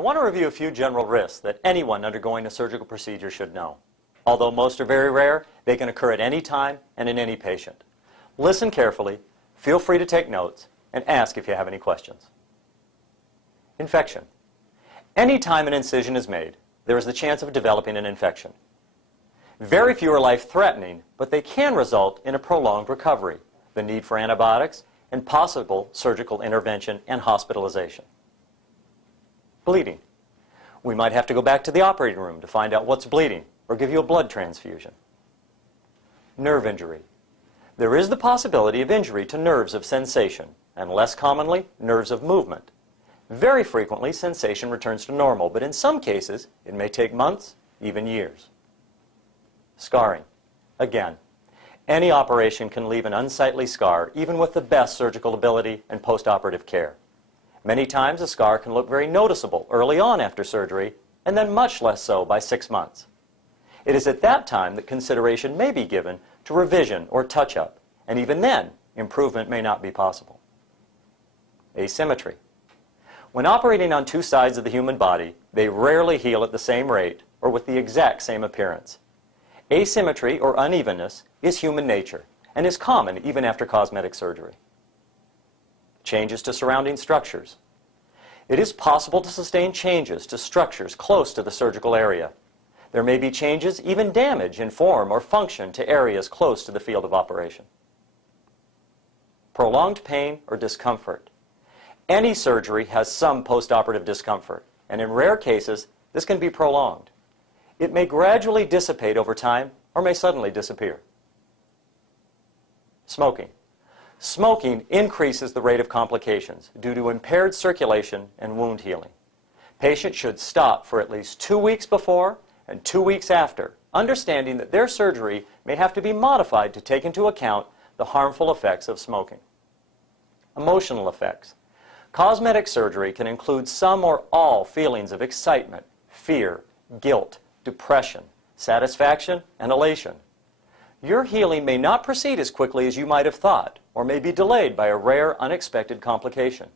want to review a few general risks that anyone undergoing a surgical procedure should know. Although most are very rare, they can occur at any time and in any patient. Listen carefully, feel free to take notes, and ask if you have any questions. Infection. Any time an incision is made, there is the chance of developing an infection. Very few are life-threatening, but they can result in a prolonged recovery, the need for antibiotics, and possible surgical intervention and hospitalization. Bleeding. We might have to go back to the operating room to find out what's bleeding or give you a blood transfusion. Nerve injury. There is the possibility of injury to nerves of sensation, and less commonly, nerves of movement. Very frequently, sensation returns to normal, but in some cases, it may take months, even years. Scarring. Again, any operation can leave an unsightly scar, even with the best surgical ability and postoperative care. Many times, a scar can look very noticeable early on after surgery, and then much less so by 6 months. It is at that time that consideration may be given to revision or touch-up, and even then, improvement may not be possible. Asymmetry. When operating on two sides of the human body, they rarely heal at the same rate or with the exact same appearance. Asymmetry or unevenness is human nature and is common even after cosmetic surgery. Changes to surrounding structures. It is possible to sustain changes to structures close to the surgical area. There may be changes, even damage in form or function to areas close to the field of operation. Prolonged pain or discomfort. Any surgery has some postoperative discomfort, and in rare cases, this can be prolonged. It may gradually dissipate over time or may suddenly disappear. Smoking. Smoking increases the rate of complications due to impaired circulation and wound healing. Patients should stop for at least 2 weeks before and 2 weeks after, understanding that their surgery may have to be modified to take into account the harmful effects of smoking. Emotional effects. Cosmetic surgery can include some or all feelings of excitement, fear, guilt, depression, satisfaction, and elation. Your healing may not proceed as quickly as you might have thought, or may be delayed by a rare, unexpected complication.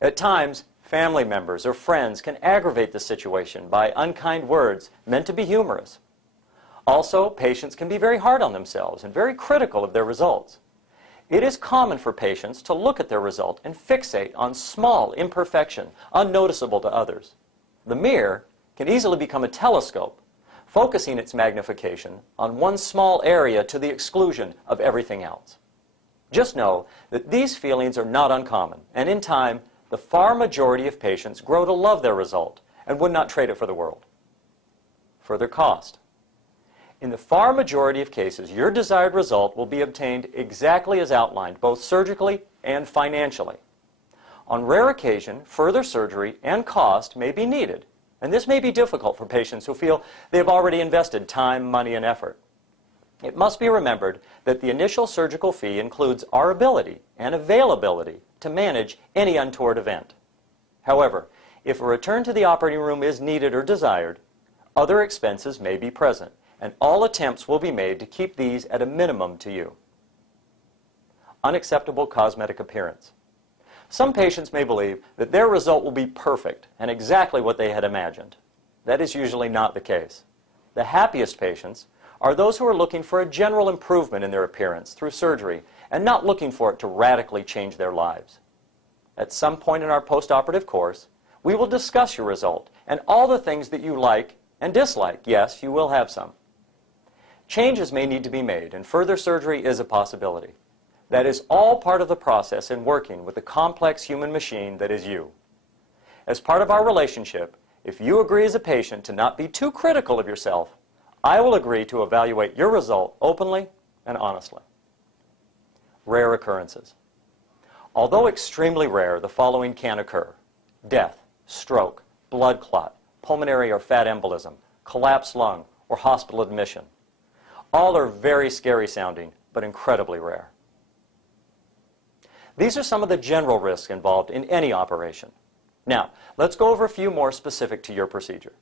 At times, family members or friends can aggravate the situation by unkind words meant to be humorous. Also, patients can be very hard on themselves and very critical of their results. It is common for patients to look at their result and fixate on small imperfection, unnoticeable to others. The mirror can easily become a telescope, focusing its magnification on one small area to the exclusion of everything else. Just know that these feelings are not uncommon, and in time, the far majority of patients grow to love their result and would not trade it for the world. Further cost. In the far majority of cases, your desired result will be obtained exactly as outlined, both surgically and financially. On rare occasion, further surgery and cost may be needed, and this may be difficult for patients who feel they have already invested time, money, and effort. It must be remembered that the initial surgical fee includes our ability and availability to manage any untoward event. However, if a return to the operating room is needed or desired, other expenses may be present, and all attempts will be made to keep these at a minimum to you. Unacceptable cosmetic appearance. Some patients may believe that their result will be perfect and exactly what they had imagined. That is usually not the case. The happiest patients are those who are looking for a general improvement in their appearance through surgery and not looking for it to radically change their lives. At some point in our postoperative course, we will discuss your result and all the things that you like and dislike. Yes, you will have some. Changes may need to be made, and further surgery is a possibility. That is all part of the process in working with the complex human machine that is you. As part of our relationship, if you agree as a patient to not be too critical of yourself, I will agree to evaluate your result openly and honestly. Rare occurrences. Although extremely rare, the following can occur: death, stroke, blood clot, pulmonary or fat embolism, collapsed lung, or hospital admission. All are very scary sounding, but incredibly rare. These are some of the general risks involved in any operation. Now, let's go over a few more specific to your procedure.